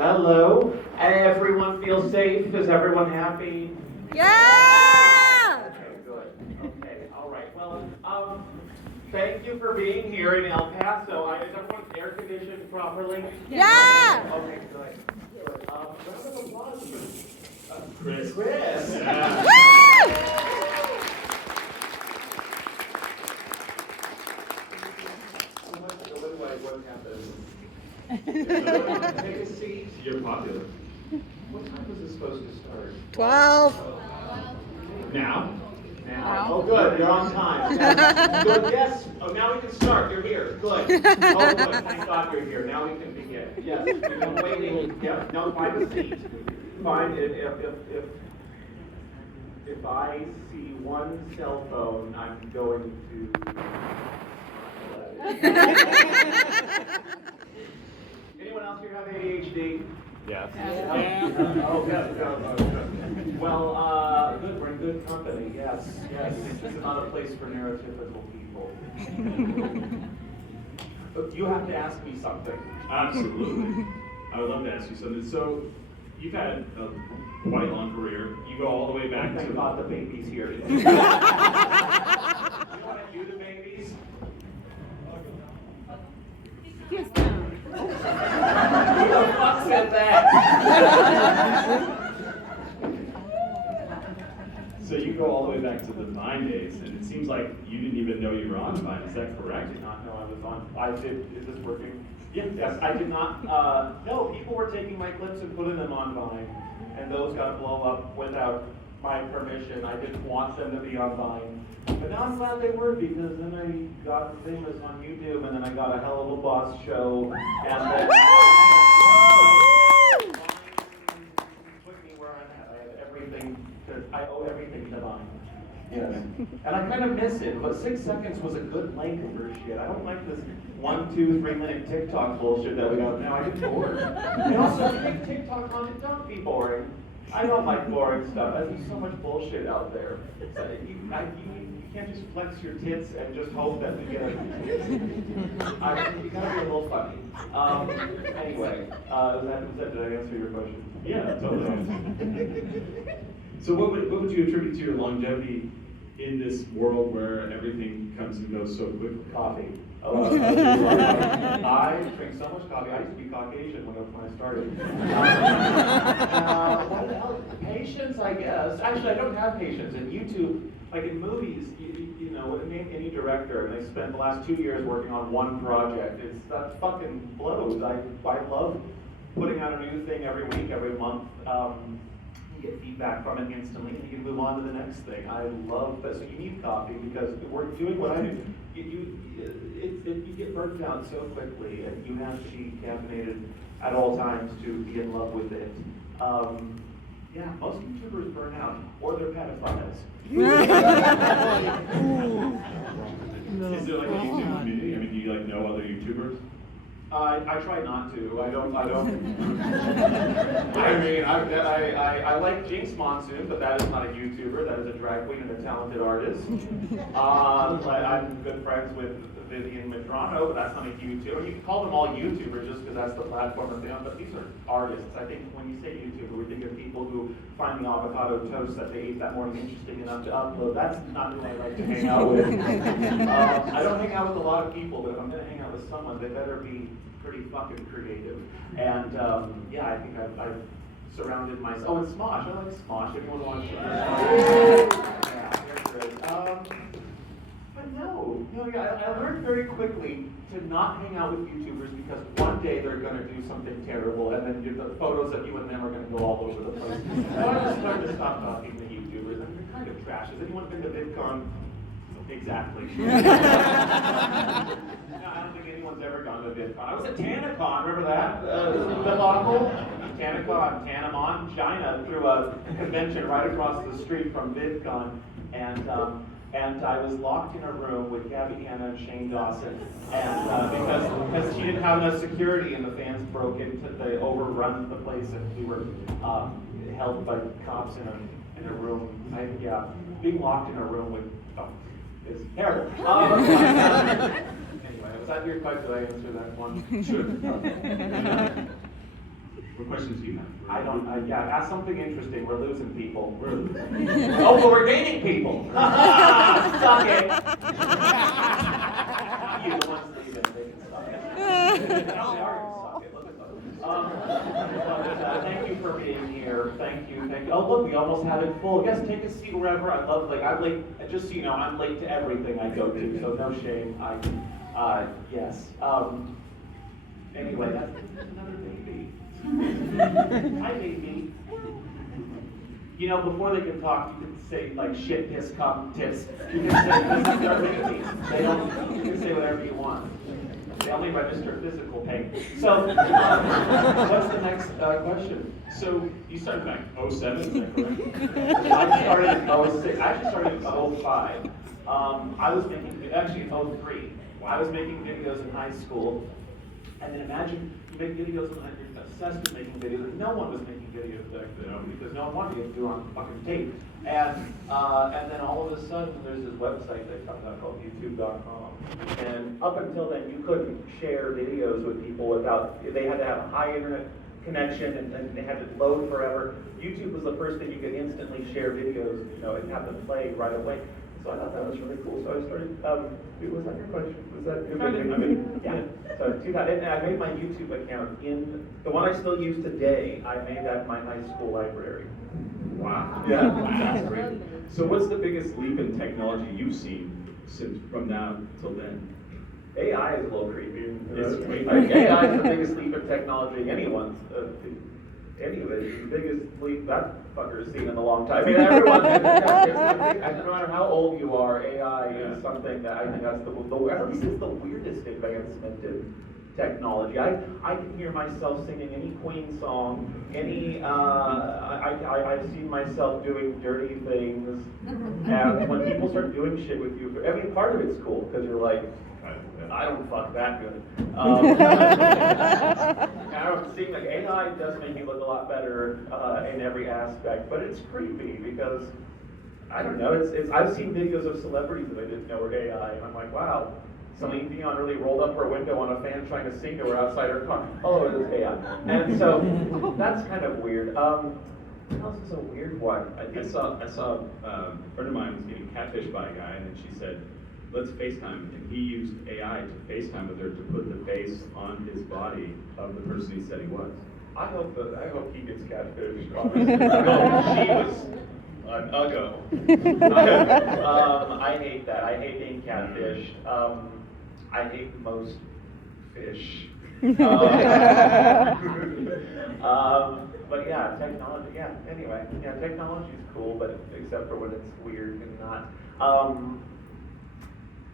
Hello. Everyone feel safe? Is everyone happy? Yeah! Okay, good. Okay, all right. Well, thank you for being here in El Paso. Is everyone air conditioned properly? Yeah! Okay, good. Good. Round of applause for Chris. Chris. Yeah. Woo! What happened? Take a seat. You're popular. What time was this supposed to start? 12. Now? Now. Oh, good. You're on time. Good. Yes. Oh, now we can start. You're here. Good. Oh, good. Thank God you're here. Now we can begin. Yes. We've been waiting. Yep. No, find a seat. Find it. If I see one cell phone, I'm going to. Anyone else here have ADHD? Yes. Oh, yes. Well, good. We're in good company. Yes. Yes. This is not a place for neurotypical people. But you have to ask me something. Absolutely. I would love to ask you something. So, you've had a quite long career. You go all the way back Thank to... God the baby's here. You know what I do to babies? Who the fuck said that? So you go all the way back to the Vine days, and it seems like you didn't even know you were on Vine. Is that correct? I did not know I was on. I did. Is this working? Yes. I did not. No, people were taking my clips and putting them on Vine, and those got blow up without my permission. I didn't want them to be on Vine. But now I'm glad they were, because then I got famous on YouTube, and then I got a Hell of a Boss show, and then Vine put me where I'm at. I have everything. I owe everything to Vine. Yes. And I kind of miss it, but 6 seconds was a good length for shit. I don't like this 1, 2, 3 minute TikTok bullshit that we got now. I get bored. And also, if you make TikTok content, don't be boring. I don't like boring stuff. There's so much bullshit out there. So you can't just flex your tits and just hope that we get a... you gotta be a little funny. Anyway, did I answer your question? Yeah, totally. So what would you attribute to your longevity in this world where everything comes and goes so quickly? Coffee. I drink so much coffee. I used to be Caucasian when I started. What else? Patience, I guess. Actually, I don't have patience. In YouTube, like in movies, you know, name any director, and they spent the last 2 years working on one project. That fucking blows. I love putting out a new thing every week, every month. You get feedback from it instantly, and you can move on to the next thing. I love that. So you need coffee, because we're doing what I do. You get burnt out so quickly, and you have to be caffeinated at all times to be in love with it. Yeah, most YouTubers burn out, or they're pedophiles. Is there like a YouTube community? I mean, do you like know other YouTubers? I try not to. I don't. I mean, I like Jinx Monsoon, but that is not a YouTuber. That is a drag queen and a talented artist. I'm good friends with Vivian Medrano, but that's not a YouTuber. You can call them all YouTubers just because that's the platform that they're on, but these are artists. I think when you say YouTuber, we think of people who find the avocado toast that they ate that morning interesting enough to upload. That's not who I like to hang out with. I don't hang out with a lot of people, but if I'm going to hang out with someone, they better be pretty fucking creative. And yeah, I think I've surrounded myself. Oh, and Smosh. I like Smosh. Anyone want to share Smosh? Yeah, they're great. But no, I learned very quickly to not hang out with YouTubers, because one day they're going to do something terrible, and then the photos of you and them are going to go all over the place. So I just learned to stop talking to YouTubers. I mean, they're kind of trash. Has anyone been to VidCon? Exactly. No, I don't think anyone's ever gone to VidCon. I was at TanaCon, remember that? Debacle? TanaCon, Tanamon, China, threw a convention right across the street from VidCon, and I was locked in a room with Gabby Hanna and Shane Dawson, and because she didn't have enough security, and the fans broke into, they overrun the place, and we were held by cops in a room. Being locked in a room with is terrible. Anyway, was that your question? Did I answer that one? Sure. What question questions do you have? I don't, yeah, ask something interesting. We're losing people. Oh, but we're gaining people. Suck it. You, the ones leaving, they can suck it. They are going to suck it. Look at them. Thank you for being here. Thank you. Oh, look, we almost had it full. Yes, take a seat wherever. I'm late. Just so you know, I'm late to everything I go to, so no shame. Yes. Anyway, that's another baby. Hi, baby. You know, before they can talk, you can say, like, shit, piss, cum, tits. You can say, this is their babies. You can say whatever you want. They only register physical pain. So, what's the next question? So you started back 07, is that correct? I started in 06. I actually started in 05. I was making, actually in 03. I was making videos in high school. And then imagine you make videos and you're obsessed with making videos, and no one was making videos back then because no one wanted to do it on fucking tape. And then all of a sudden there's this website that comes out called YouTube.com. And up until then you couldn't share videos with people without, they had to have a high internet connection and they had to load forever. YouTube was the first thing you could instantly share videos, and have them play right away. So I thought that was really cool. So I started, was that your question? Was that your question? Yeah. So and I made my YouTube account the one I still use today, I made that in my high school library. Wow. Yeah. That's great. So what's the biggest leap in technology you've seen since from now till then? AI is a little creepy. It's creepy. AI is the biggest leap in technology anyone's. Anyway, the biggest leap that fucker has seen in a long time. I mean, everyone, no matter how old you are, AI is something that I think that's at least it's the weirdest advancement in technology. I can hear myself singing any Queen song, I've seen myself doing dirty things, and when people start doing shit with you, I mean, part of it's cool, because you're like, I don't fuck that good. I'm seeing like AI does make you look a lot better in every aspect, but it's creepy because I don't know. I've seen videos of celebrities that I didn't know were AI, and I'm like, wow. Celine Dion really rolled up her window on a fan trying to sing to her outside her car. Oh, it is AI, and so that's kind of weird. What else is a weird one? I saw a friend of mine was getting catfished by a guy, and then she said, let's FaceTime, and he used AI to FaceTime with her to put the face on his body of the person he said he was. I hope he gets catfished. No, she was an uggo. I hate that. I hate being catfished. I hate most fish. But yeah, technology. Yeah. Anyway, yeah, technology is cool, but except for when it's weird and not.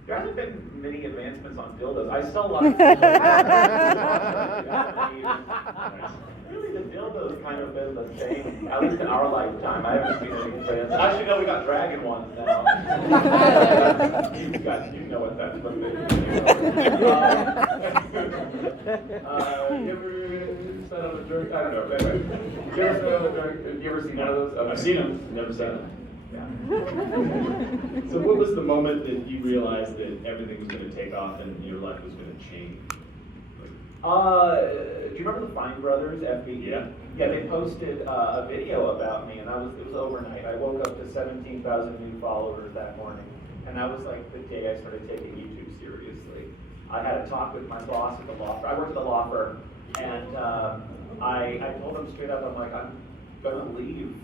There hasn't been many advancements on dildos. I sell a lot of dildos. Really, the dildos kind of been the same, at least in our lifetime. I haven't seen any advances. Actually, no, we got dragon ones now. You know what that's from. You ever sat on a jerk? I don't know. Anyway, you ever sat on a jerk? Have you ever seen one of those? I've seen them, never sat on them. Yeah. So what was the moment that you realized that everything was going to take off and your life was going to change? Do you remember the Fine Brothers, FB? Yeah. Yeah, they posted a video about me, and it was overnight. I woke up to 17,000 new followers that morning, and that was like the day I started taking YouTube seriously. I had a talk with my boss at the law firm. I worked at the law firm, and I told him straight up, I'm like, I'm gonna leave.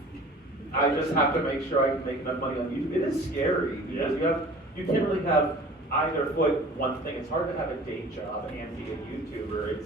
I just have to make sure I can make enough money on YouTube. It is scary because you can't really have either foot one thing. It's hard to have a day job and be a YouTuber.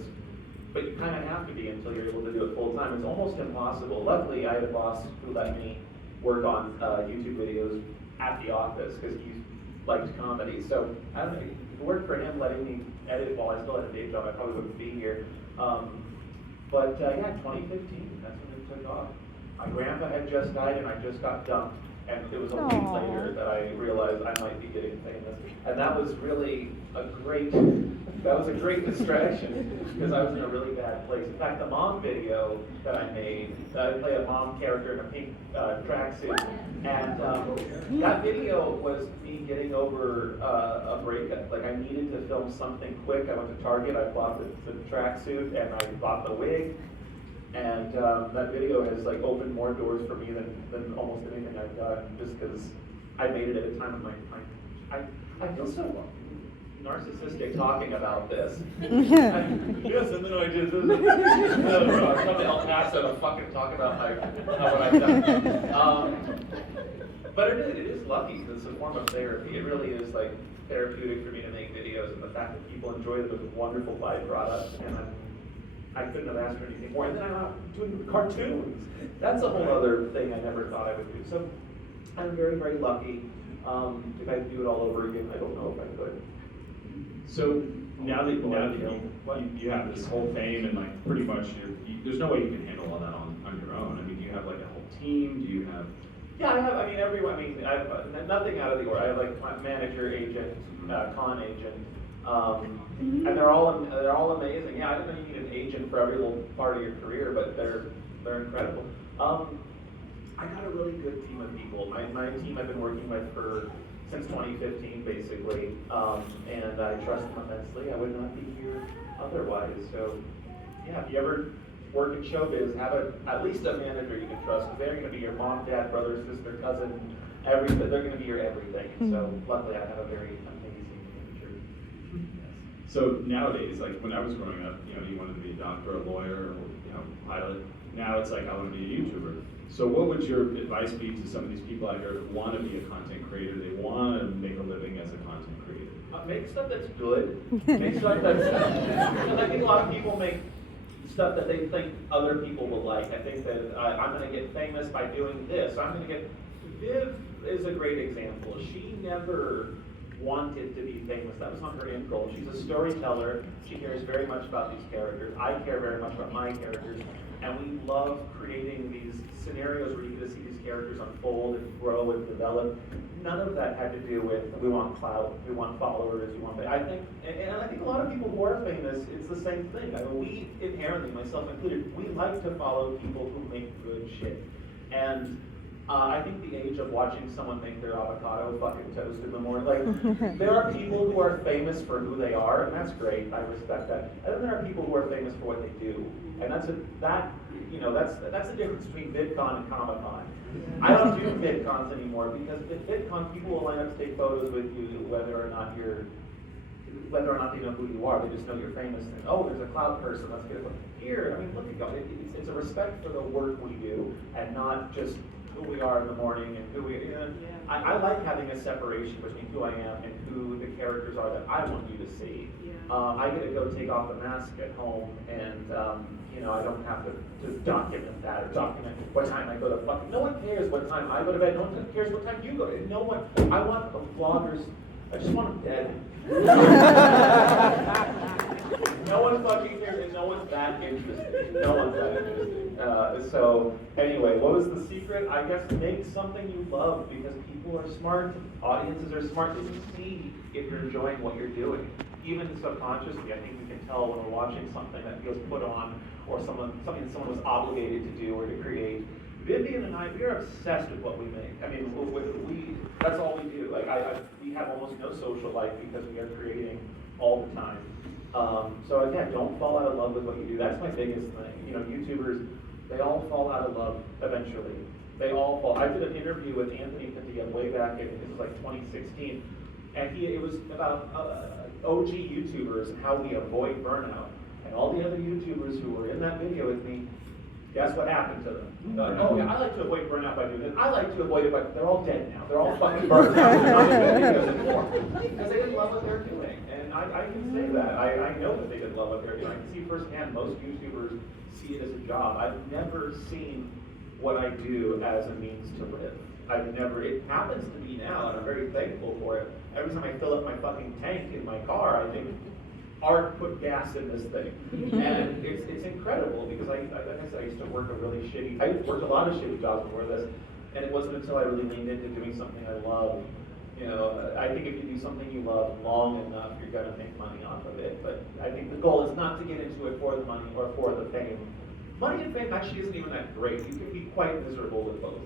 But you kind of have to be until you're able to do it full time. It's almost impossible. Luckily, I had a boss who let me work on YouTube videos at the office because he liked comedy. So I don't know. If it worked for him letting me edit while I still had a day job, I probably wouldn't be here. But 2015, that's when it took off. My grandpa had just died and I just got dumped. And it was a week later that I realized I might be getting famous. And that was really a great distraction because I was in a really bad place. In fact, the mom video that I made, I play a mom character in a pink tracksuit. And that video was me getting over a breakup. Like I needed to film something quick. I went to Target, I bought the tracksuit and I bought the wig. And that video has like opened more doors for me than almost anything I've done, just because I made it at a time of I feel so narcissistic talking about this. Yes, and then I did this. I come to El Paso to fucking talk about what I've done. But it is lucky. It's a form of therapy. It really is like therapeutic for me to make videos, and the fact that people enjoy them is a wonderful byproduct. And I couldn't have asked for anything more. And then I'm doing cartoons. That's a whole other thing I never thought I would do. So I'm very, very lucky. If I could do it all over again, I don't know if I could. So now that you have this whole fame and like pretty much there's no way you can handle all that on your own. I mean, do you have like a whole team? Do you have? Yeah, I have. I mean, everyone. I mean, I have nothing out of the ordinary. I have like my manager, agent, con agent, and they're all amazing. Yeah, I don't know you need an agent for every little part of your career, but they're incredible. I got a really good team of people. My team I've been working with since 2015, basically, and I trust them immensely. I would not be here otherwise. So, yeah, if you ever work in showbiz, have at least a manager you can trust. They're going to be your mom, dad, brother, sister, cousin, everything. They're going to be your everything. And so, luckily, I have a very amazing manager. Yes. So nowadays, like when I was growing up, you wanted to be a doctor, a lawyer, or pilot. Now it's like I want to be a YouTuber. So what would your advice be to some of these people out here that want to be a content creator? They want to make a living as a content creator. Make stuff that's good. Make stuff that's. Because I think a lot of people make stuff that they think other people will like. I think that I'm going to get famous by doing this. I'm going to get. Viv is a great example. She never wanted to be famous. That was not her end goal. She's a storyteller. She cares very much about these characters. I care very much about my characters. And we love creating these scenarios where you get to see these characters unfold and grow and develop. None of that had to do with we want clout, we want followers, we want. I think a lot of people who are famous, it's the same thing. I mean, we inherently, myself included, we like to follow people who make good shit. And I think the age of watching someone make their avocado fucking toast in the morning, like, there are people who are famous for who they are, and that's great, I respect that. And then there are people who are famous for what they do. And that's the difference between VidCon and Comic-Con. I don't do VidCons anymore because at VidCon people will line up to take photos with you whether or not they know who you are. They just know you're famous and there's a cloud person, let's get it. Here, I mean, look at you. It's a respect for the work we do and not just who we are in the morning and who we. I like having a separation between who I am and who the characters are that I want you to see. I get to go take off the mask at home, and I don't have to document that or document what time I go to fucking. No one cares what time I go to bed. No one cares what time you go to bed. No one. I want the vloggers. I just want them dead. No one fucking cares, and no one's that interested. No one's that interested. So anyway, what was the secret? I guess make something you love because people are smart. Audiences are smart. They can see if you're enjoying what you're doing. Even subconsciously, I think we can tell when we're watching something that feels put on or something that someone was obligated to do or to create. Vivian and I, we are obsessed with what we make. I mean, that's all we do. Like, we have almost no social life because we are creating all the time. So again, don't fall out of love with what you do. That's my biggest thing. YouTubers, they all fall out of love eventually. They all fall. I did an interview with Anthony Padilla way back in, this was like 2016, and it was about OG YouTubers and how we avoid burnout. And all the other YouTubers who were in that video with me, guess what happened to them? I like to avoid burnout by doing this. I like to avoid it by, they're all dead now. They're all fucking burned out. They're not in videos anymore. Because they didn't love what they're doing. And I can say that. I know that they didn't love what they're doing. I can see firsthand most YouTubers see it as a job. I've never seen what I do as a means to live. It happens to me now, and I'm very thankful for it. Every time I fill up my fucking tank in my car, I think, art put gas in this thing. And it's incredible because like I said, I used to work I worked a lot of shitty jobs before this, and it wasn't until I really leaned into doing something I love. I think if you do something you love long enough, you're gonna make money off of it. But I think the goal is not to get into it for the money or for the fame. Money and fame actually isn't even that great. You can be quite miserable with both.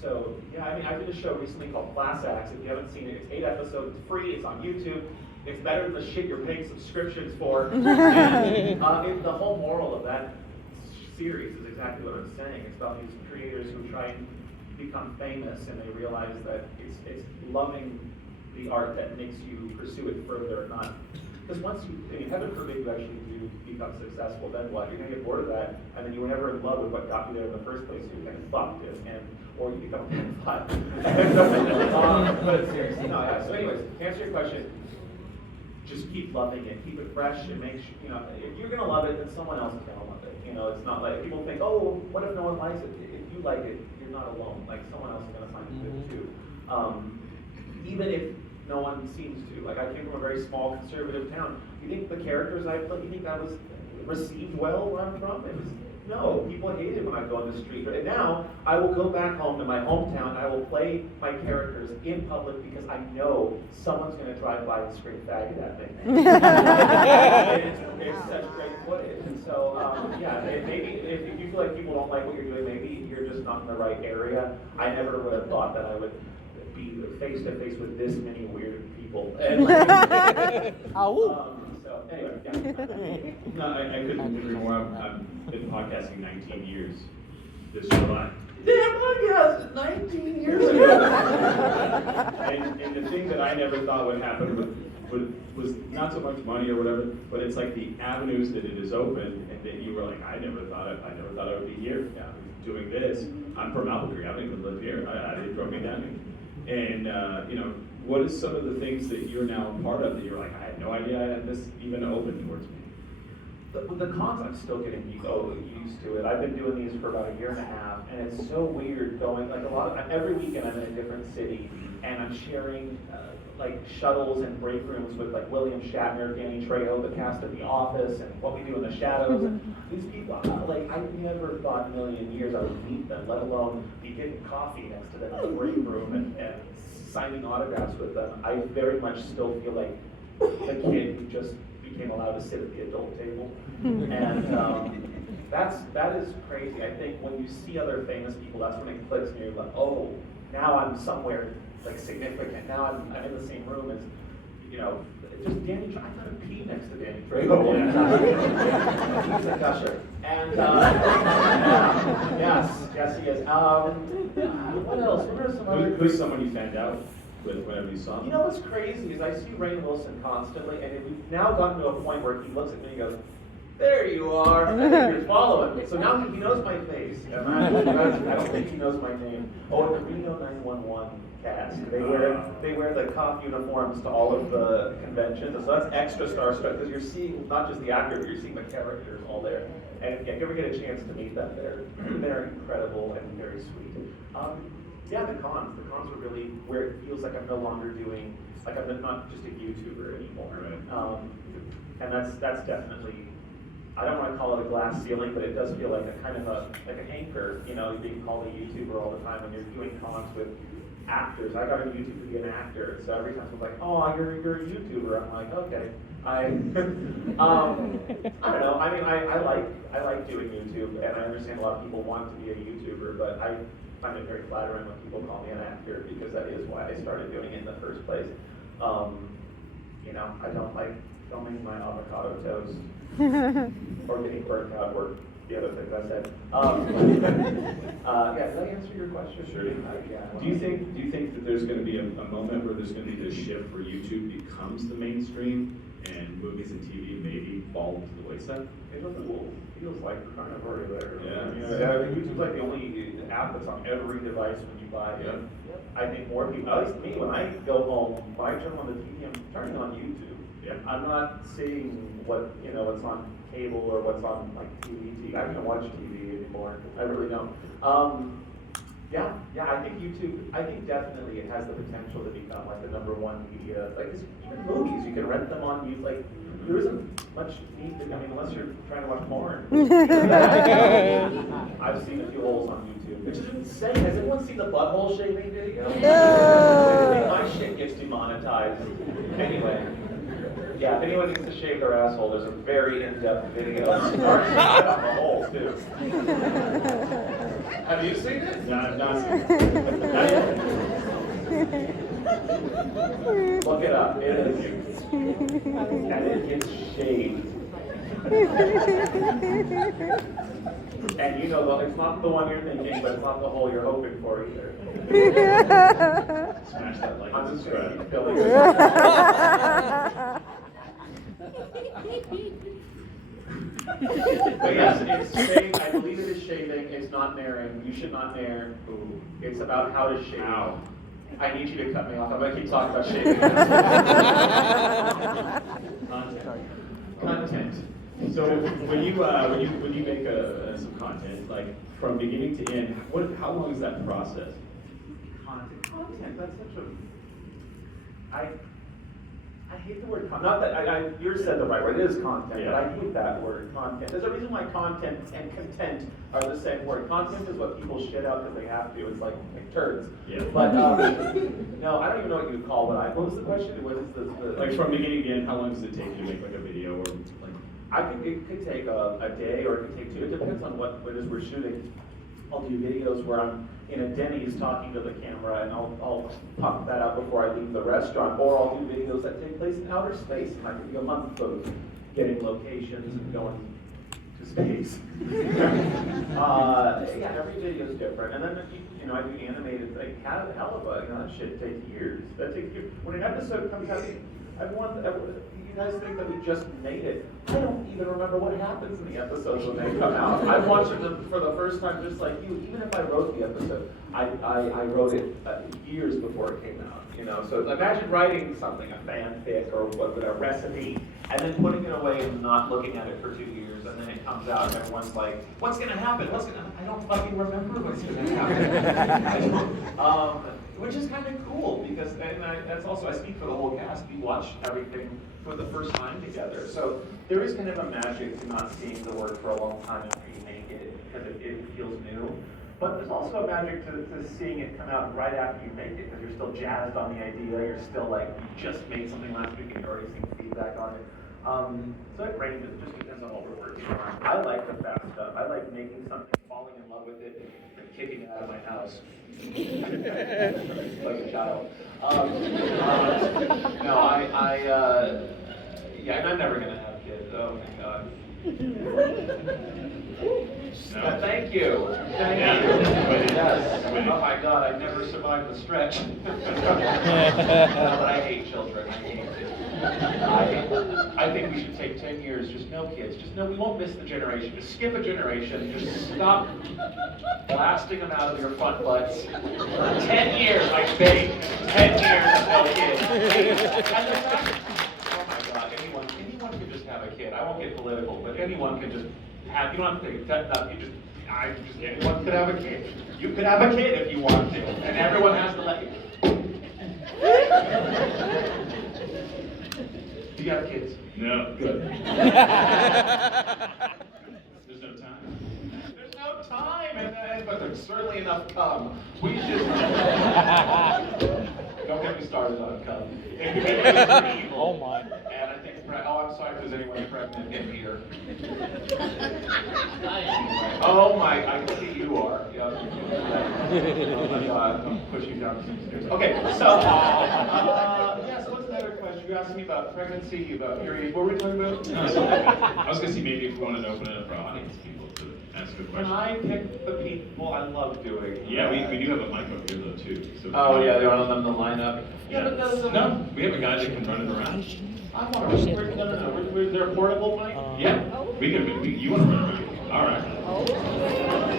So yeah, I mean, I did a show recently called Class Acts. If you haven't seen it, it's 8 episodes, it's free, it's on YouTube. It's better than the shit you're paying subscriptions for. And the whole moral of that series is exactly what I'm saying. It's about these creators who try and become famous, and they realize that it's loving the art that makes you pursue it further, not because once you, I mean, heaven forbid you actually do become successful, then what? You're gonna get bored of that, and then you were never in love with what got you there in the first place. You're gonna fucked it, or you become a pedophile. But seriously, no. Yeah. So, anyways, to answer your question, just keep loving it, keep it fresh, and make sure, you know, if you're gonna love it, then someone else is gonna love it. You know, it's not like people think, oh, what if no one likes it? If you like it, you're not alone. Like someone else is gonna find it good too. Even if no one seems to. Like I came from a very small conservative town. You think the characters I played, you think that was received well where I'm from? It was, no, people hated when I go on the street. And now I will go back home to my hometown and I will play my characters in public because I know someone's going to drive by and scream faggot at me. And it's such great footage. And so, yeah, maybe if you feel like people don't like what you're doing, maybe you're just not in the right area. I never would have thought that I would be face to face with this many weird people. And so anyway, yeah. No, I couldn't agree more. I've been podcasting 19 years this July. Damn podcast 19 years ago. And the thing that I never thought would happen was not so much money or whatever, but it's like the avenues that it has opened, and that you were like, I never thought I would be here doing this. I'm from Albuquerque. I don't even live here. I didn't drove me down here. And you know, what is some of the things that you're now a part of that you're like, I had no idea I had this even open towards me? The cons, I'm still getting used to it. I've been doing these for about a year and a half, and it's so weird going, like every weekend I'm in a different city, and I'm sharing like shuttles and break rooms with like William Shatner, Danny Trejo, the cast of The Office, and What We Do in the Shadows. And these people, like I never thought in a million years I would meet them, let alone be getting coffee next to them in the break room and signing autographs with them. I very much still feel like the kid who just became allowed to sit at the adult table. And that is crazy. I think when you see other famous people, that's when it clicks and you're like, oh, now I'm somewhere like significant. Now I'm in the same room as, you know, just Danny Trejo. I got to pee next to Danny Trejo one time. He's a gusher. And yes he is. What else? What are some other? Who's someone you found out with whenever you saw them? You know what's crazy is I see Rainn Wilson constantly, and we've now gotten to a point where he looks at me and goes, there you are, and you're following me. So now he knows my face, and I don't think he knows my name. Oh, the Reno 911 cast. They wear the cop uniforms to all of the conventions, so that's extra starstruck because you're seeing not just the actor, but you're seeing the characters all there. And if you ever get a chance to meet them, they're incredible and very sweet. Yeah, the cons are really where it feels like I'm no longer doing, like I'm not just a YouTuber anymore. Right. And that's definitely, I don't want to call it a glass ceiling, but it does feel like a kind of like an anchor, you know, being called a YouTuber all the time when you're doing cons with actors. I got on YouTube to be an actor, so every time someone's like, oh, you're a YouTuber, I'm like, okay. I don't know. I mean, I like doing YouTube, and I understand a lot of people want to be a YouTuber, but I find it very flattering when people call me an actor because that is why I started doing it in the first place. You know, I don't like filming my avocado toast or getting burnt out or the other things I said. Yeah, did I answer your question? Sure. Yeah. Do you think that there's going to be a moment where there's going to be this shift where YouTube becomes the mainstream and movies and TV maybe fall to the wayside? It feels like we're kind of already there. Yeah. You know, YouTube's like the only app that's on every device when you buy it. Yeah. I think more people, at least me, when I go home, when I turn on the TV, I'm turning on YouTube. Yeah. I'm not seeing what's on cable or what's on like TV. I don't even watch TV anymore. I really don't. Yeah, I think YouTube, definitely it has the potential to become like the #1 media. Like even movies, you can rent them on YouTube. Like there isn't much need to, unless you're trying to watch porn. I've seen a few holes on YouTube, which is insane. Has anyone seen the butthole shaving video? I think my shit gets demonetized. Anyway. Yeah, if anyone needs to shave their asshole, there's a very in-depth video. On the hole, too. Have you seen it? No, I've not seen it. Look it up. It is. And it gets shaved. And you know, it's not the one you're thinking, but it's not the hole you're hoping for either. Smash that like I'm and just gonna subscribe. keep filling this. But yes, it's shaving. I believe it is shaving. It's not naring. You should not nair. Ooh. It's about how to shave. Ow. I need you to cut me off. I'm gonna keep talking about shaving. Content. So when you make some content, like from beginning to end, how long is that process? Content. That's such a. I hate the word content. Not that you said the right word. It is content, but I hate that word, content. There's a reason why content and content are the same word. Content is what people shit out because they have to. It's like turds. Yeah. But no, I don't even know what you would call. What was the question? What is the Like from beginning to end, how long does it take you to make like a video or like? I think it could take a day or it could take two. It depends on what it is we're shooting. I'll do videos where I'm in a Denny's talking to the camera, and I'll pump that out before I leave the restaurant. Or I'll do videos that take place in outer space, and I can do a month of getting locations and going to space. Yeah, every video is different. And then I do animated. Like hell of a that shit takes years. That takes years. When an episode comes out, you guys think that we just made it. I don't even remember what happens in the episodes when they come out. I'm watching them for the first time just like you. Even if I wrote the episode, I wrote it years before it came out. So imagine writing something, a fanfic or a recipe, and then putting it away and not looking at it for 2 years, and then it comes out and everyone's like, what's gonna happen? I don't fucking remember what's gonna happen. Which is kind of cool because that's also, I speak for the whole cast, we watch everything for the first time together. So there is kind of a magic to not seeing the work for a long time after you make it because it feels new. But there's also a magic to seeing it come out right after you make it because you're still jazzed on the idea, you're still like, you just made something last week and you're already seeing feedback on it. So it ranges, just depends on what we're working on. I like the fast stuff. I like making something, falling in love with it, and kicking it out of my house. Like a child. Yeah, and I'm never gonna have kids. Oh my god. No. Thank you. Thank you. Yes. Oh my god, I never survived the stretch. But I hate children. I hate kids. I think we should take 10 years, just no kids. Just no, we won't miss the generation. Just skip a generation. Just stop blasting them out of your front butts. 10 years, I beg. 10 years of no kids. And the fact, oh my god, anyone can just have a kid. I won't get political, but anyone can just have, you don't have to take that up. Anyone could have a kid. You could have a kid if you want to. And everyone has to let you. Do you have kids? No. Good. There's no time. There's no time, but there's certainly enough cum. We just don't get me started on cum. Oh my. And I think, I'm sorry if there's anyone pregnant in here. Oh my, I think you are. Yeah. Oh my god, I'm pushing down some stairs. Okay, so, yes, what's the other question? You asked me about pregnancy, about periods. What were we talking about? No, so I was gonna see maybe if we wanted to open it up for our audience people to ask a Can question. I pick the people I love doing? Yeah, we do have a mic over here though too. So Oh yeah, they want them to line up. Yeah. But those are- No, we have a guy that can run it around. I want to. No. Is there a portable mic? Yeah, you want to run it? All right.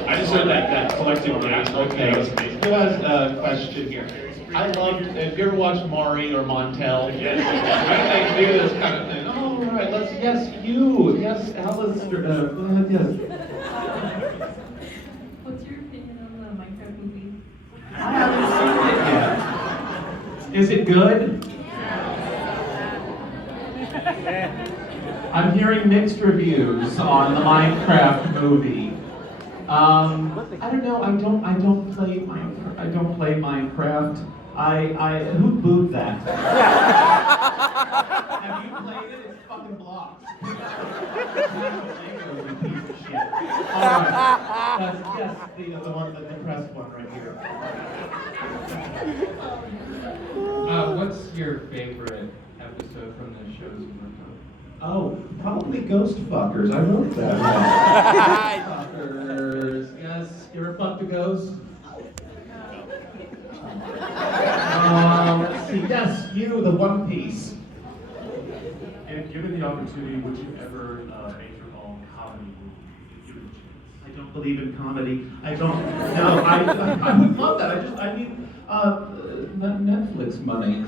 I just heard that collective gasp. Okay, That was amazing. who has a question here? I love, have you ever watched Maury or Montel? Yes. Right, they do this kind of thing. Oh, all right, yes, you, yes, Alistair, yes. What's your opinion on the Minecraft movie? I haven't seen it yet. Is it good? I'm hearing mixed reviews on the Minecraft movie. I don't know. I don't play Minecraft. I don't play Minecraft. Who booed that? Have you played it? It's fucking blocks. You piece of shit. All right. Yes, the one, the depressed one right here. What's your favorite episode from the shows you worked on? Oh, probably Ghost Fuckers. I wrote that. Ghost Fuckers. goes? Let's see. Yes, you, the One Piece. If given the opportunity, would you ever make your own comedy movie? If given the chance? I don't believe in comedy. I don't. No, I would love that. I need Netflix money.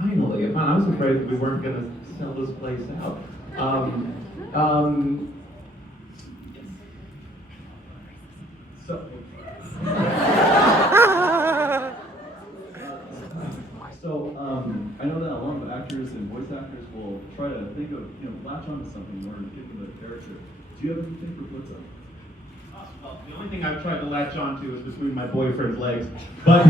Finally, I was afraid that we weren't going to sell this place out. I know that a lot of actors and voice actors will try to think of, latch onto something in order to get them a character. Do you have anything for blitzø? Well, the only thing I've tried to latch onto is between my boyfriend's legs. But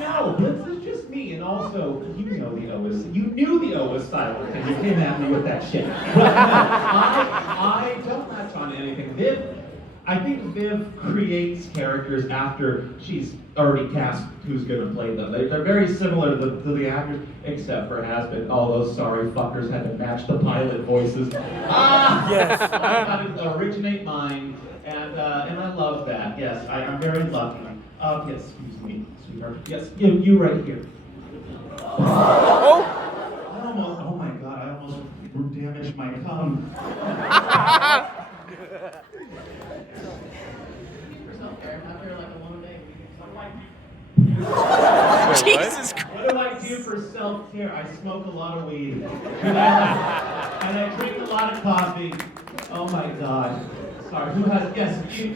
no, Blitz is just me, and also you know the O is. You knew the O was silent, and you came at me with that shit. But no, I don't latch on to anything. I think Viv creates characters after she's already cast who's going to play them. They're very similar to the actors, except for has-been. All those sorry fuckers had to match the pilot voices. Yes! I got to originate mine, and I love that. Yes, I'm very lucky. Yes, excuse me, sweetheart. Yes, you right here. Oh my god, I almost damaged my cum. Jesus Christ. What do I do for self-care? I smoke a lot of weed. And I drink a lot of coffee. Oh my god. Sorry, who has, yes, you,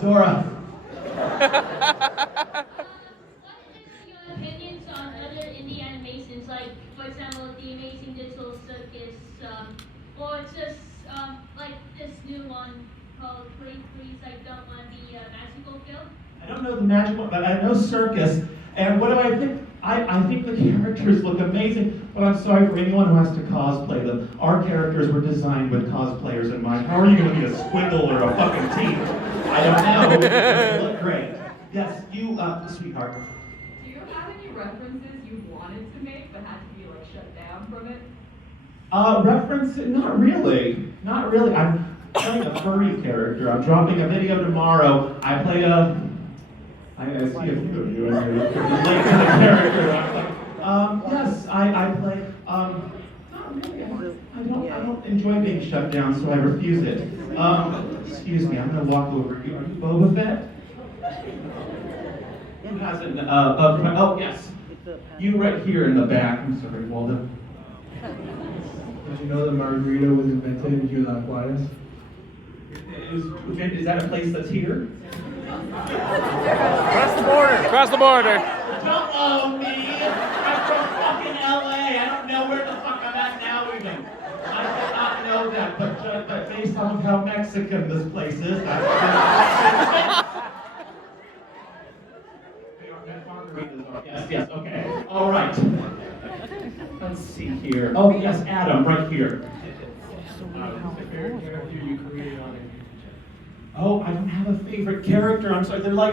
Dora. Your opinions on other indie animations, like, for example, The Amazing Digital Circus, or just, like this new one called Please, I Don't Want to Be a Magical Girl? I don't know the magic one, but I know circus. And what do I think? I think the characters look amazing, but I'm sorry for anyone who has to cosplay them. Our characters were designed with cosplayers in mind. How are you going to be a squiggle or a fucking teeth? I don't know. They look great. Yes, you, sweetheart. Do you have any references you wanted to make but had to be like shut down from it? Reference? Not really. Not really. I'm playing a furry character. I'm dropping a video tomorrow. I play I see a few of you in here relate to the character. Yes, I play, not really. I don't enjoy being shut down, so I refuse it. Excuse me, I'm gonna walk over you. Are you Boba Fett? Who hasn't, oh, yes. You right here in the back. I'm sorry, Walden. Did you know that margarita was invented here in Aquarius? Is that a place that's here? Cross the border. Cross the border. Don't own me. I'm from fucking LA. I don't know where the fuck I'm at now even. I did not know that, but based on how Mexican this place is, Yes, okay. All right. Let's see here. Oh, yes, Adam, right here. Oh, I don't have a favorite character. I'm sorry. They're like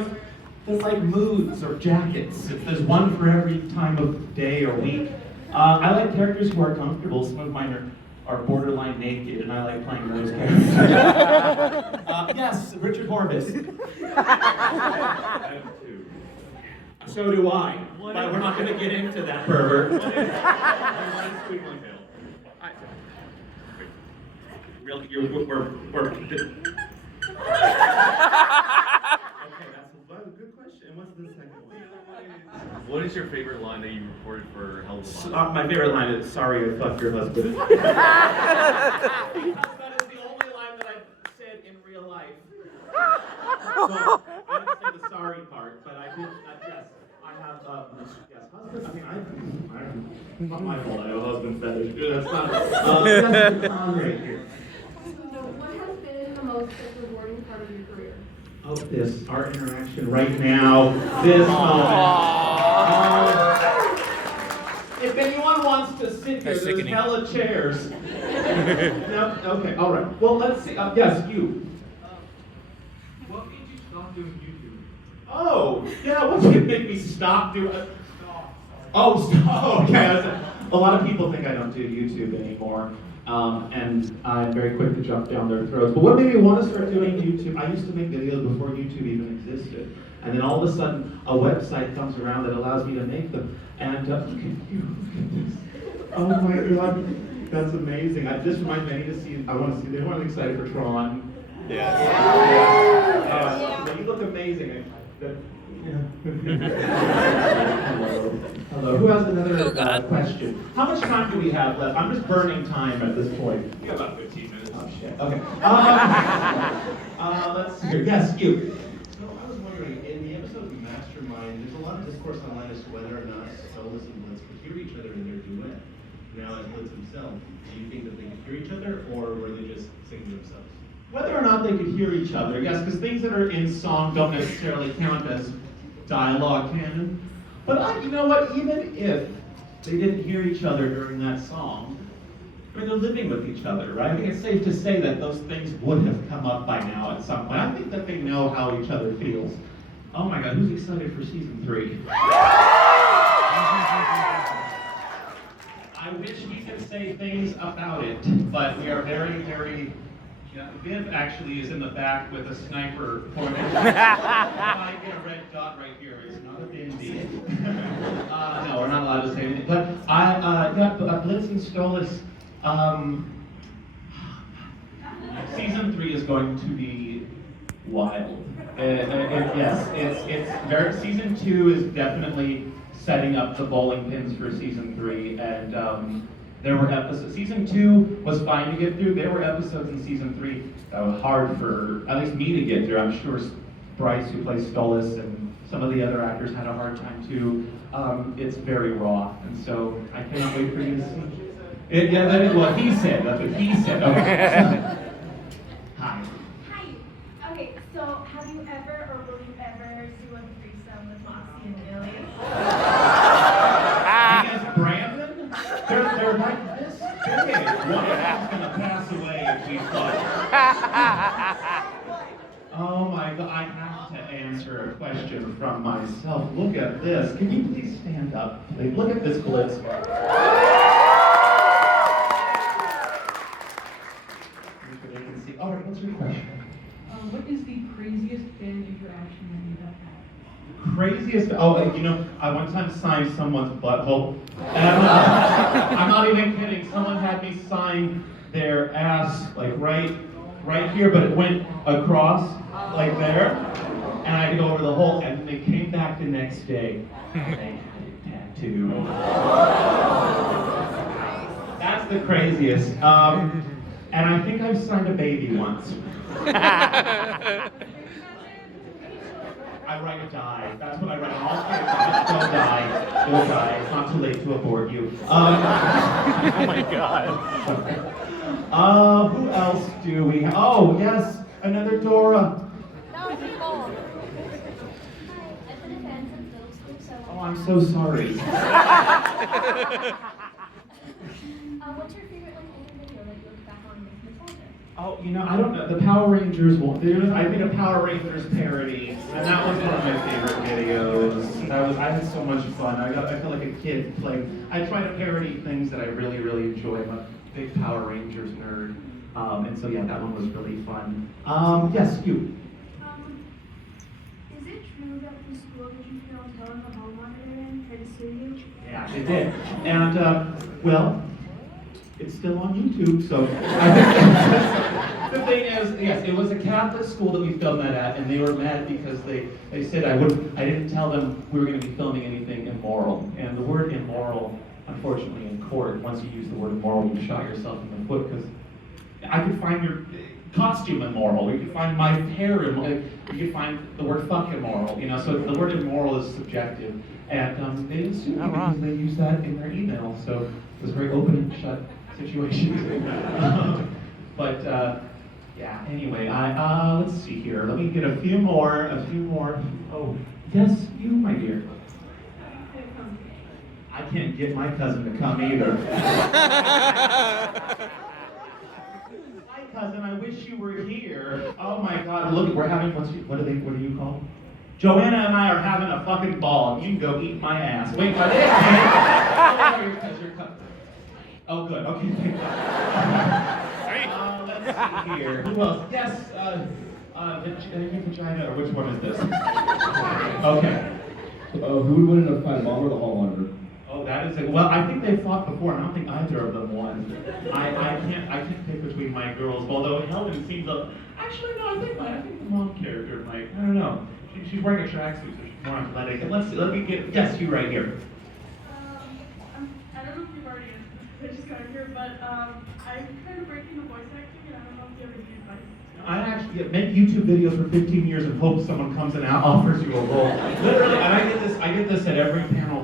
moods or jackets. If there's one for every time of day or week. I like characters who are comfortable. Some of mine are borderline naked, and I like playing those characters. Yes, Richard Horvitz. So do I. But we're not going to get into that, pervert. We're Okay, that's a good question. What's the second one? What is your favorite line that you recorded for Hell of a Lot? My favorite line is, "Sorry, I fucked your husband." That is the only line that I've said in real life. Well, I didn't say the sorry part, but I did, yes. I have, yes, husband, it's not my fault, I have a husband fetish. That's not, that's the con right here. So what has been the most rewarding part of your career? Oh, this, our interaction right now, this moment. If anyone wants to sit here, there's hella chairs. No? Okay, all right. Well, let's see. Yes, you. What made you stop doing YouTube? Oh, yeah, what did make me stop doing it? Oh, stop. Okay. A lot of people think I don't do YouTube anymore. And I'm very quick to jump down their throats. But what made me want to start doing YouTube? I used to make videos before YouTube even existed. And then all of a sudden, a website comes around that allows me to make them. And look at this. Oh my God, that's amazing. This reminds me, I need to see, I want to see, everyone excited for Tron? Yes. But you look amazing. Hello. Who has another question? How much time do we have left? I'm just burning time at this point. You got about 15 minutes. Oh shit. Okay. Let's see here. Yes, you. So I was wondering, in the episode of Mastermind, there's a lot of discourse online as to whether or not Solus and Blitz could hear each other in their duet. Now, as Blitz himself, do you think that they could hear each other, or were they just singing themselves? Whether or not they could hear each other, yes, because things that are in song don't necessarily count as dialogue canon. But you know what? Even if they didn't hear each other during that song, I mean, they're living with each other, right? I think it's safe to say that those things would have come up by now at some point. I think that they know how each other feels. Oh my God, who's excited for season 3? I wish we could say things about it, but we are very, very... Yeah, Viv actually is in the back with a sniper pointing. I get a red dot right here. It's not a bindi. No, we're not allowed to say anything. But Blitz and Stolas, season 3 is going to be wild. Yes, it's very. Season 2 is definitely setting up the bowling pins for season 3, and there were episodes. Season 2 was fine to get through. There were episodes in season 3 that were hard for at least me to get through. I'm sure Bryce, who plays Stolas, and some of the other actors had a hard time too. It's very raw, and so I cannot wait for you to see it. Yeah, that is what he said. That's what he said. Okay. Hi. Hi. Okay, so have you ever or will you ever do a threesome with Moxie and Billy? Because Brandon, they're like this big. One of them's gonna pass away if we fight. Oh my God, I have to answer a question from myself. Look at this. Can you please stand up, please? Look at this blitz. All right, what's your question? What is the craziest fan interaction that you have had? Craziest? Oh, you know, I one time signed someone's butthole. And I'm not even kidding. Someone had me sign their ass, like right here, but it went across, like there. And I had to go over the hole, and they came back the next day. They had a tattoo. That's the craziest. And I think I've signed a baby once. I write die. That's what I write. All kids don't die. Don't die. It's not too late to abort you. Oh my God. Who else do we have? Oh, yes, another Dora. Oh, I'm so sorry. What's your favorite older video that you look back on with nostalgia? Oh, you know, I don't know. The Power Rangers one. I did a Power Rangers parody, and that was one of my favorite videos. I had so much fun. I felt like a kid playing. I try to parody things that I really, really enjoy. I'm a big Power Rangers nerd, and so yeah, that one was really fun. Yes, you. Is it true that the school that you failed to tell the home monitor in tried to sue you? Yeah, they did. And, well, it's still on YouTube, so I think the thing is, yes, it was a Catholic school that we filmed that at, and they were mad because they said I didn't tell them we were going to be filming anything immoral. And the word immoral, unfortunately, in court, once you use the word immoral, you shot yourself in the foot, because I could find your costume immoral, you could find my hair immoral, you could find the word fuck immoral, you know, so the word immoral is subjective. And they didn't sue me because they used that in their email, so it was a very open and shut situation. Yeah, anyway, let's see here. Let me get a few more. Oh, yes, you, my dear. I can't get my cousin to come either. Hi, cousin, I wish you were here. Oh my God, look, we're having, what do you call them? Joanna and I are having a fucking ball. You can go eat my ass. Wait, but they can't. Oh, good, okay, thank God. see here. Who else? Yes, vagina, or which one is this? Okay. Who would win in a fight, mom or the hall monitor? Oh, that is it. Well, I think they fought before, and I don't think either of them won. I can't pick between my girls, although Helen seems a... Actually, no, I think the mom character might, I don't know. She's wearing a tracksuit, so she's more athletic. And let me get, yes, you right here. I don't know if you've already answered this because I just got here, but I'm kind of breaking the voice acting, and I don't know if you ever need advice. I actually make YouTube videos for 15 years and hope someone comes and offers you a role. Literally, and I get this at every panel.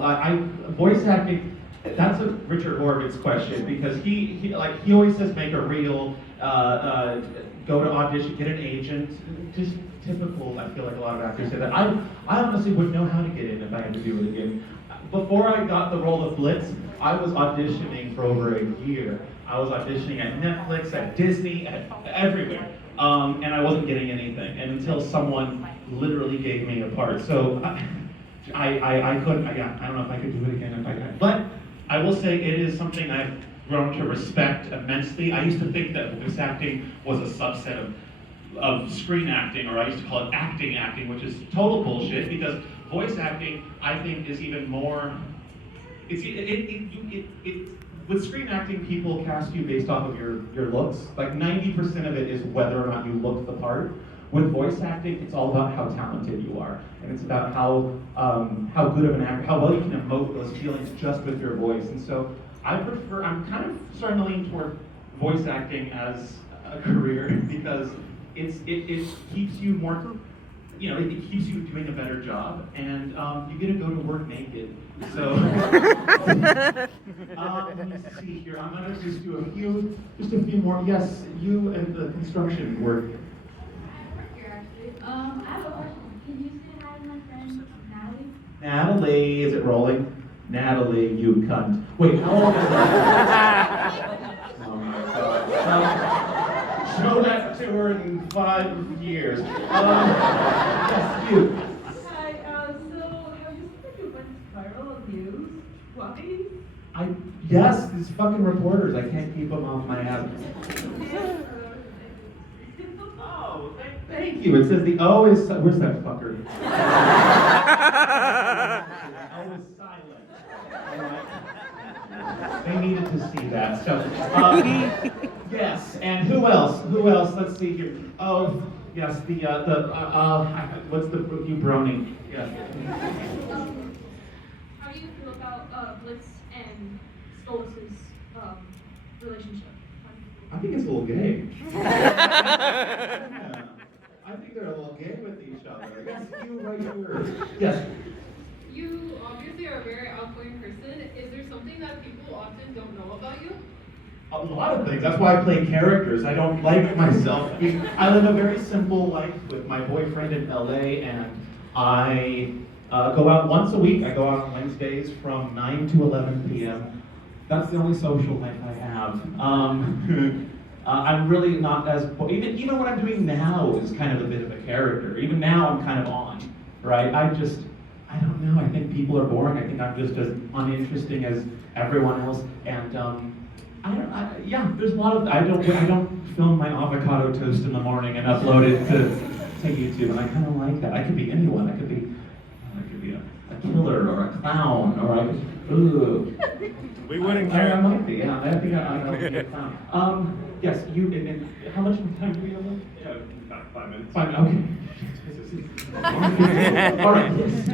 Voice acting, that's a Richard Horvitz question, because he always says make a reel, go to audition, get an agent. Just typical. I feel like a lot of actors say that. I honestly wouldn't know how to get in if I had to do it again. Before I got the role of Blitz, I was auditioning for over a year. I was auditioning at Netflix, at Disney, at everywhere. And I wasn't getting anything, and until someone literally gave me a part. So I couldn't, I don't know if I could do it again if I could. But I will say it is something I've grown to respect immensely. I used to think that voice acting was a subset of screen acting, or I used to call it acting, which is total bullshit, because voice acting, I think, is even more, with screen acting, people cast you based off of your looks. Like 90% of it is whether or not you look the part. With voice acting, it's all about how talented you are, and it's about how good of an actor, how well you can emote those feelings just with your voice. And so I'm kind of starting to lean toward voice acting as a career, because it keeps you more, it keeps you doing a better job, and you get to go to work naked. So let me see here. I'm gonna just do just a few more. Yes, you and the construction work. I have a question. Can you say hi to my friend Natalie? Natalie, is it rolling? Natalie, you cunt. Wait, how old is that? Oh my God. Show that to her in 5 years. Yes, you. Hi, so have you seen like a bunch of viral news? Puppies? Yes, these fucking reporters, I can't keep them off my ass. Oh, thank you. It says the O is, where's that fucker? The O is silent. Alright. They needed to see that. So, yes, and who else? Let's see here. Oh, yes, what's the you brony? Yeah. How do you feel about Blitz and Stolas' relationship? I think it's a little gay. Yeah. I think they're a little gay with each other. Yes, you right here. Yes. You obviously are a very outgoing person. Is there something that people often don't know about you? A lot of things. That's why I play characters. I don't like myself. I live a very simple life with my boyfriend in LA, and I go out once a week. I go out on Wednesdays from 9 to 11 p.m. That's the only social life I have. I'm really not as, even what I'm doing now is kind of a bit of a character. Even now I'm kind of on, right? I don't know, I think people are boring. I think I'm just as uninteresting as everyone else. And there's a lot of, I don't film my avocado toast in the morning and upload it to YouTube, and I kind of like that. I could be anyone. I could be a killer or a clown, or I could, we wouldn't care. I might be, yeah. I think I would be a clown. Yes, you, and how much time do we have left? Yeah, about 5 minutes. 5 minutes, okay. All right, yes.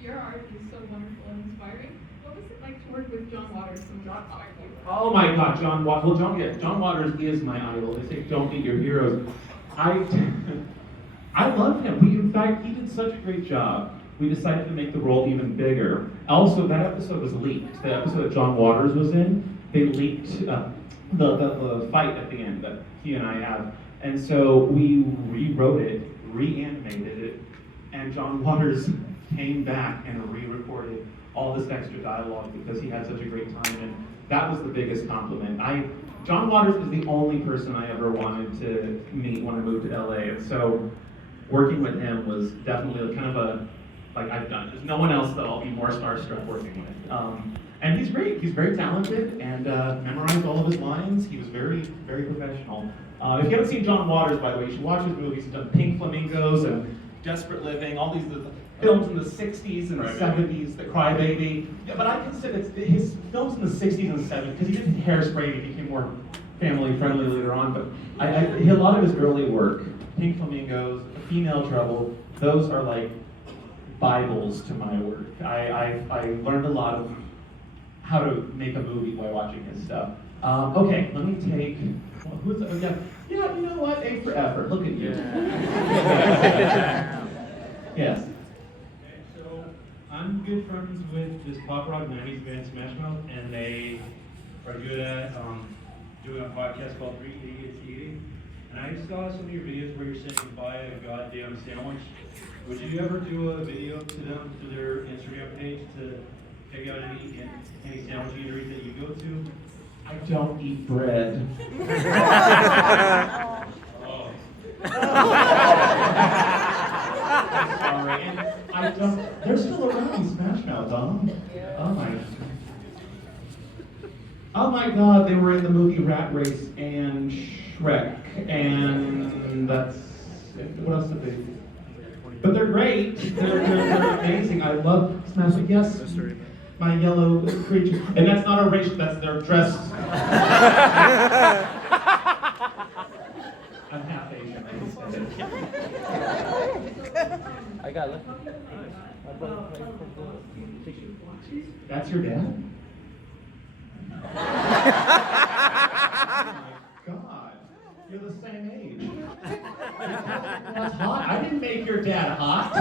Your art is so wonderful and inspiring. What was it like to work with John Waters from John Waters? Oh my God, John Waters. Well, John Waters is my idol. They say don't meet your heroes. I love him. In fact, he did such a great job. We decided to make the role even bigger. Also, that episode was leaked. The episode that John Waters was in, they leaked the fight at the end that he and I have. And so we rewrote it, reanimated it, and John Waters came back and re-recorded all this extra dialogue because he had such a great time, and that was the biggest compliment. John Waters was the only person I ever wanted to meet when I moved to LA, and so working with him was definitely kind of I've done. There's no one else that I'll be more starstruck working with. And he's great. He's very talented and memorized all of his lines. He was very, very professional. If you haven't seen John Waters, by the way, you should watch his movies. He's done Pink Flamingos and Desperate Living, all these films in the 60s and the 70s, The Crybaby. Yeah, but I consider his films in the 60s and 70s, because he did Hairspray and he became more family friendly later on, but a lot of his early work, Pink Flamingos, Female Trouble, those are like Bibles to my work. I learned a lot of how to make a movie by watching his stuff. Okay, let me take, well, who's, oh, yeah, you know what, A for effort, look at you. Yes. Okay, so I'm good friends with this pop rock 90s band Smash Mouth, and they are good at doing a podcast called 3 Idiots Eating. And I saw some of your videos where you're saying buy a goddamn sandwich. Would you ever do a video to them, to their Instagram page, to check out any sandwich eateries that you go to? I don't eat bread. Oh. Sorry, and I don't, they're still around, Smash Mouth, oh my god, they were in the movie Rat Race and Shrek, and that's, what else did they do? But they're great, they're amazing, I love Smash Mouth, yes, my yellow creature, and that's not a race, that's their dress. I'm half Asian, I can say it. I got it. That's your dad? God, you're the same age. That's hot. I didn't make your dad hot.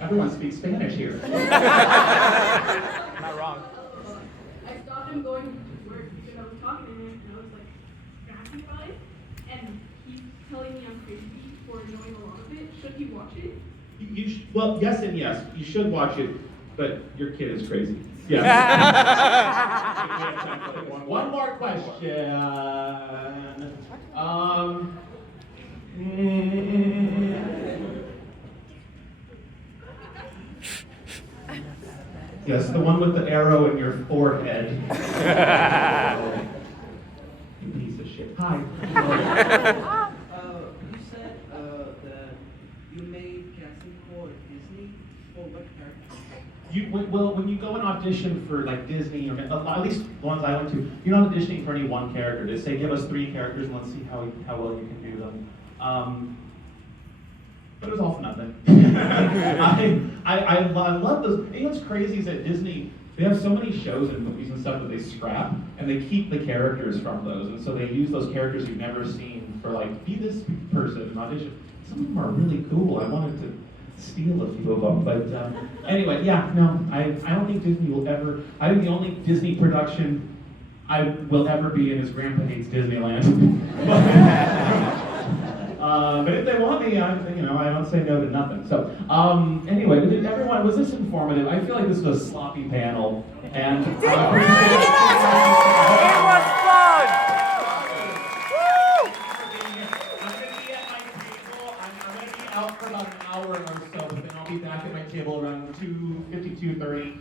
Everyone speaks Spanish here. Not wrong. I stopped him going to work because I was talking to him and I was like asking about it, and he's telling me I'm crazy for knowing a lot of it. Should he watch it? Well, yes and yes. You should watch it, but your kid is crazy. Yes. One more question. Yes, the one with the arrow in your forehead. You piece of shit. Hi. You said that you made casting for Disney. For what character? Well, when you go and audition for like Disney, or at least the ones I went to, you're not auditioning for any one character. They say, give us 3 characters and let's see how well you can do them. But it was all for nothing. I love those. You know what's crazy is that Disney, they have so many shows and movies and stuff that they scrap, and they keep the characters from those, and so they use those characters you've never seen for like, be this person in audition. Some of them are really cool. I wanted to steal a few of them, but anyway, yeah, no, I don't think Disney will ever, I think the only Disney production I will ever be in is Grandpa Hates Disneyland. But if they want me, I don't say no to nothing. So, anyway, everyone, was this informative? I feel like this was a sloppy panel, and It was fun! Woo! I'm going to be at my table. I'm going to be out for about an hour or so, but then I'll be back at my table around 2:50, 2:30.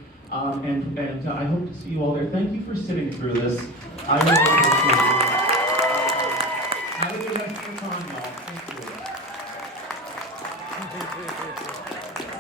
And I hope to see you all there. Thank you for sitting through this. I really appreciate it. Have a good rest of your time, y'all. Thank you.